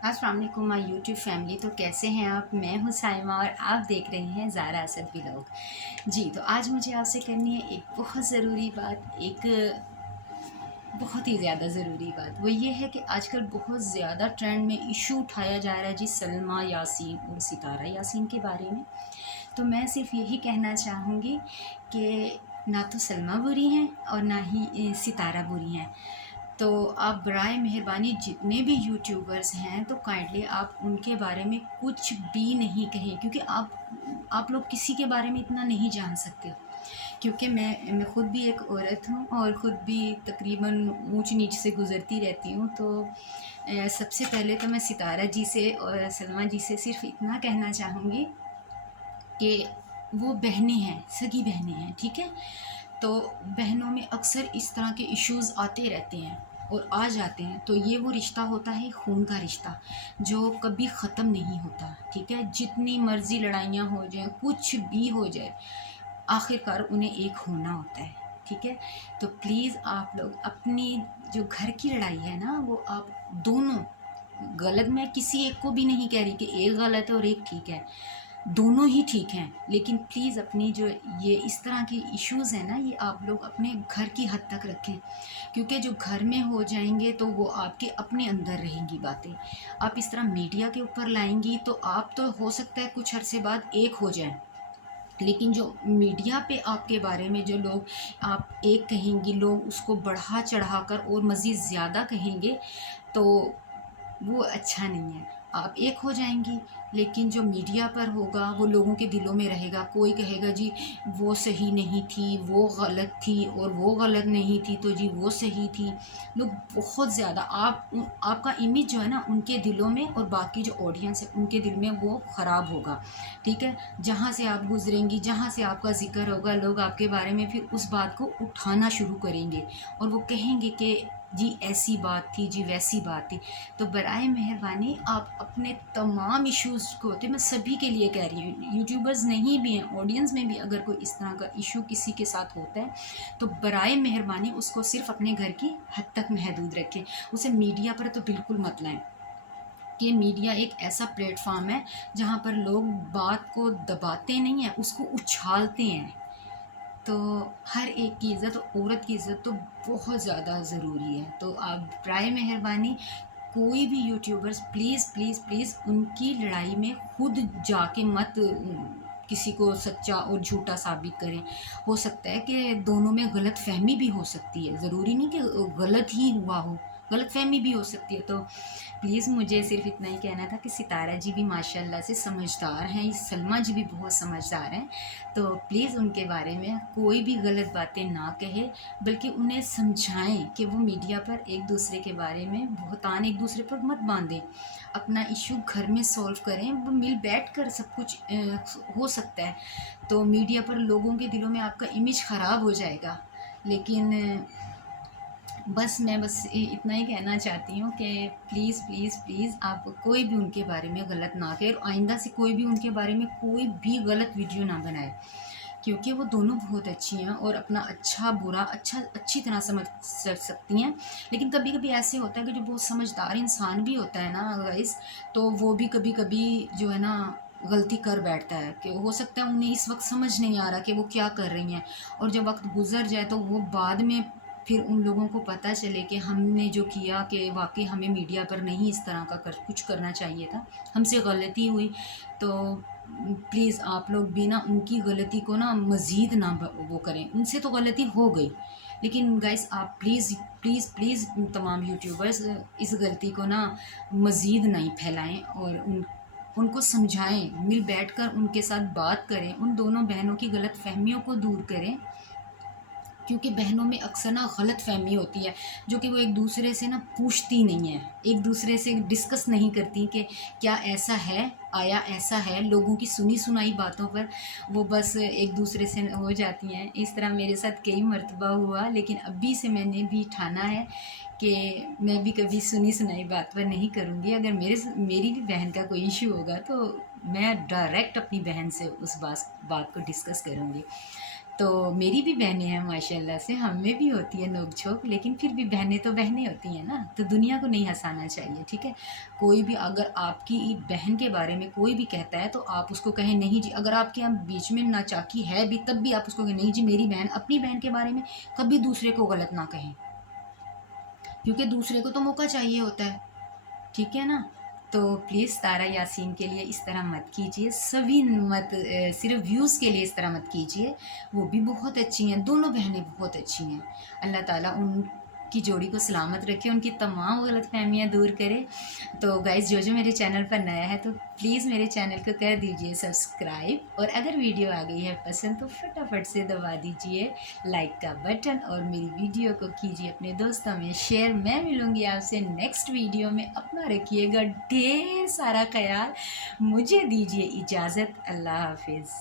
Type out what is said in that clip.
अस्सलाम वालेकुम my YouTube family. तो कैसे हैं आप? मैं हूँ साइमा और आप देख रहे हैं ज़ारा असद व्लॉग। जी, तो आज मुझे आपसे करनी है एक बहुत ज़रूरी बात, एक बहुत ही ज़्यादा ज़रूरी बात। वो ये है कि आजकल बहुत ज़्यादा ट्रेंड में इशू उठाया जा रहा है जी, सलमा यासीन और सितारा यासीन के बारे में। तो मैं सिर्फ यही कहना चाहूँगी कि ना तो सलमा बुरी हैं और ना ही सितारा बुरी हैं। तो आप बराए मेहरबानी जितने भी यूट्यूबर्स हैं तो काइंडली आप उनके बारे में कुछ भी नहीं कहें, क्योंकि आप लोग किसी के बारे में इतना नहीं जान सकते। क्योंकि मैं ख़ुद भी एक औरत हूँ और ख़ुद भी तकरीबन ऊंच नीच से गुज़रती रहती हूँ। तो सबसे पहले तो मैं सितारा जी से और सलमा जी से सिर्फ इतना कहना चाहूँगी कि वो बहनें हैं, सगी बहनें हैं, ठीक है। तो बहनों में अक्सर इस तरह के इश्यूज़ आते रहते हैं और आ जाते हैं। तो ये वो रिश्ता होता है, खून का रिश्ता, जो कभी ख़त्म नहीं होता, ठीक है। जितनी मर्ज़ी लड़ाइयाँ हो जाएं, कुछ भी हो जाए, आखिरकार उन्हें एक होना होता है, ठीक है। तो प्लीज़ आप लोग अपनी जो घर की लड़ाई है ना, वो आप दोनों गलत, मैं किसी एक को भी नहीं कह रही कि एक गलत है और एक ठीक है, दोनों ही ठीक हैं। लेकिन प्लीज़ अपनी जो ये इस तरह के इश्यूज़ हैं ना, ये आप लोग अपने घर की हद तक रखें, क्योंकि जो घर में हो जाएंगे तो वो आपके अपने अंदर रहेंगी बातें। आप इस तरह मीडिया के ऊपर लाएंगी तो आप तो हो सकता है कुछ अरसे बाद एक हो जाएं, लेकिन जो मीडिया पे आपके बारे में जो लोग आप एक कहेंगी, लोग उसको बढ़ा चढ़ा कर और मज़ीद ज़्यादा कहेंगे, तो वो अच्छा नहीं है। आप एक हो जाएंगी, लेकिन जो मीडिया पर होगा वो लोगों के दिलों में रहेगा। कोई कहेगा जी वो सही नहीं थी, वो गलत थी, और वो गलत नहीं थी तो जी वो सही थी। लोग बहुत ज़्यादा आपका इमेज जो है ना उनके दिलों में, और बाकी जो ऑडियंस है उनके दिल में वो ख़राब होगा, ठीक है। जहाँ से आप गुजरेंगी, जहाँ से आपका जिक्र होगा, लोग आपके बारे में फिर उस बात को उठाना शुरू करेंगे और वो कहेंगे कि जी ऐसी बात थी, जी वैसी बात थी। तो बराए मेहरबानी आप अपने तमाम इश्यूज़ को, तो मैं सभी के लिए कह रही हूँ, यूट्यूबर्स नहीं भी हैं, ऑडियंस में भी अगर कोई इस तरह का इशू किसी के साथ होता है तो बराए मेहरबानी उसको सिर्फ अपने घर की हद तक महदूद रखें, उसे मीडिया पर तो बिल्कुल मत लाएं। कि मीडिया एक ऐसा प्लेटफॉर्म है जहाँ पर लोग बात को दबाते नहीं हैं, उसको उछालते हैं। तो हर एक की इज़्ज़त, औरत की इज़्ज़त तो बहुत ज़्यादा ज़रूरी है। तो आप बराए मेहरबानी कोई भी यूट्यूबर्स प्लीज़ प्लीज़ प्लीज़ उनकी लड़ाई में खुद जाके मत किसी को सच्चा और झूठा साबित करें। हो सकता है कि दोनों में गलत फहमी भी हो सकती है, ज़रूरी नहीं कि गलत ही हुआ हो, गलत फहमी भी हो सकती है। तो प्लीज़ मुझे सिर्फ इतना ही कहना था कि सितारा जी भी माशाल्लाह से समझदार हैं, सलमा जी भी बहुत समझदार हैं। तो प्लीज़ उनके बारे में कोई भी गलत बातें ना कहे, बल्कि उन्हें समझाएं कि वो मीडिया पर एक दूसरे के बारे में बहुतान एक दूसरे पर मत बांधें। अपना इशू घर में सॉल्व करें, वो मिल बैठ कर सब कुछ हो सकता है। तो मीडिया पर लोगों के दिलों में आपका इमेज ख़राब हो जाएगा। लेकिन मैं इतना ही कहना चाहती हूँ कि प्लीज़ प्लीज़ प्लीज़ आप कोई भी उनके बारे में गलत ना करें, और आइंदा से कोई भी उनके बारे में कोई भी गलत वीडियो ना बनाए, क्योंकि वो दोनों बहुत अच्छी हैं और अपना अच्छा बुरा अच्छी तरह समझ सकती हैं। लेकिन कभी कभी ऐसे होता है कि जो बहुत समझदार इंसान भी होता है ना गाइस, तो वो भी कभी कभी जो है ना गलती कर बैठता है, कि हो सकता है उन्हें इस वक्त समझ नहीं आ रहा कि वो क्या कर रही हैं, और जब वक्त गुजर जाए तो वो बाद में फिर उन लोगों को पता चले कि हमने जो किया कि वाकई हमें मीडिया पर नहीं इस तरह का कुछ करना चाहिए था, हमसे गलती हुई। तो प्लीज़ आप लोग भी ना उनकी गलती को ना मज़ीद ना वो करें, उनसे तो गलती हो गई, लेकिन गाइस आप प्लीज़ प्लीज़ प्लीज़ तमाम यूट्यूबर्स इस गलती को ना मज़ीद नहीं फैलाएं, और उनको समझाएं, मिल बैठकर उनके साथ बात करें, उन दोनों बहनों की गलत फहमियों को दूर करें। क्योंकि बहनों में अक्सर ना गलत फहमी होती है, जो कि वो एक दूसरे से ना पूछती नहीं है, एक दूसरे से डिस्कस नहीं करती कि क्या ऐसा है, आया ऐसा है, लोगों की सुनी सुनाई बातों पर वो बस एक दूसरे से हो जाती हैं। इस तरह मेरे साथ कई मर्तबा हुआ, लेकिन अभी से मैंने भी ठाना है कि मैं भी कभी सुनी सुनाई बात पर नहीं करूँगी। अगर मेरी भी बहन का कोई इशू होगा तो मैं डायरेक्ट अपनी बहन से उस बात को डिस्कस करूँगी। تو میری بھی بہنیں ہیں ماشاءاللہ سے، ہم میں بھی ہوتی ہے نوک جھوک، لیکن پھر بھی بہنیں تو بہنیں ہوتی ہیں نا، تو دنیا کو نہیں ہنسانا چاہیے، ٹھیک ہے؟ کوئی بھی اگر آپ کی بہن کے بارے میں کوئی بھی کہتا ہے تو آپ اس کو کہیں نہیں جی، اگر آپ کے یہاں بیچ میں ناچاکی ہے بھی تب بھی آپ اس کو کہیں نہیں جی میری بہن، اپنی بہن کے بارے میں کبھی دوسرے کو غلط نہ کہیں، کیونکہ دوسرے کو تو موقع چاہیے ہوتا ہے، ٹھیک ہے نا؟ تو پلیز تارا یاسین کے لیے اس طرح مت کیجیے، سبھی مت صرف ویوز کے لیے اس طرح مت کیجیے، وہ بھی بہت اچھی ہیں، دونوں بہنیں بہت اچھی ہیں، اللہ تعالیٰ ان کی جوڑی کو سلامت رکھے، ان کی تمام غلط فہمیاں دور کرے۔ تو گائز جو میرے چینل پر نیا ہے تو پلیز میرے چینل کو کر دیجیے سبسکرائب، اور اگر ویڈیو آ گئی ہے پسند تو فٹافٹ سے دبا دیجیے لائک کا بٹن، اور میری ویڈیو کو کیجیے اپنے دوستوں میں شیئر۔ میں ملوں گی آپ سے نیکسٹ ویڈیو میں، اپنا رکھیے گا ڈھیر سارا خیال، مجھے دیجیے اجازت، اللہ حافظ۔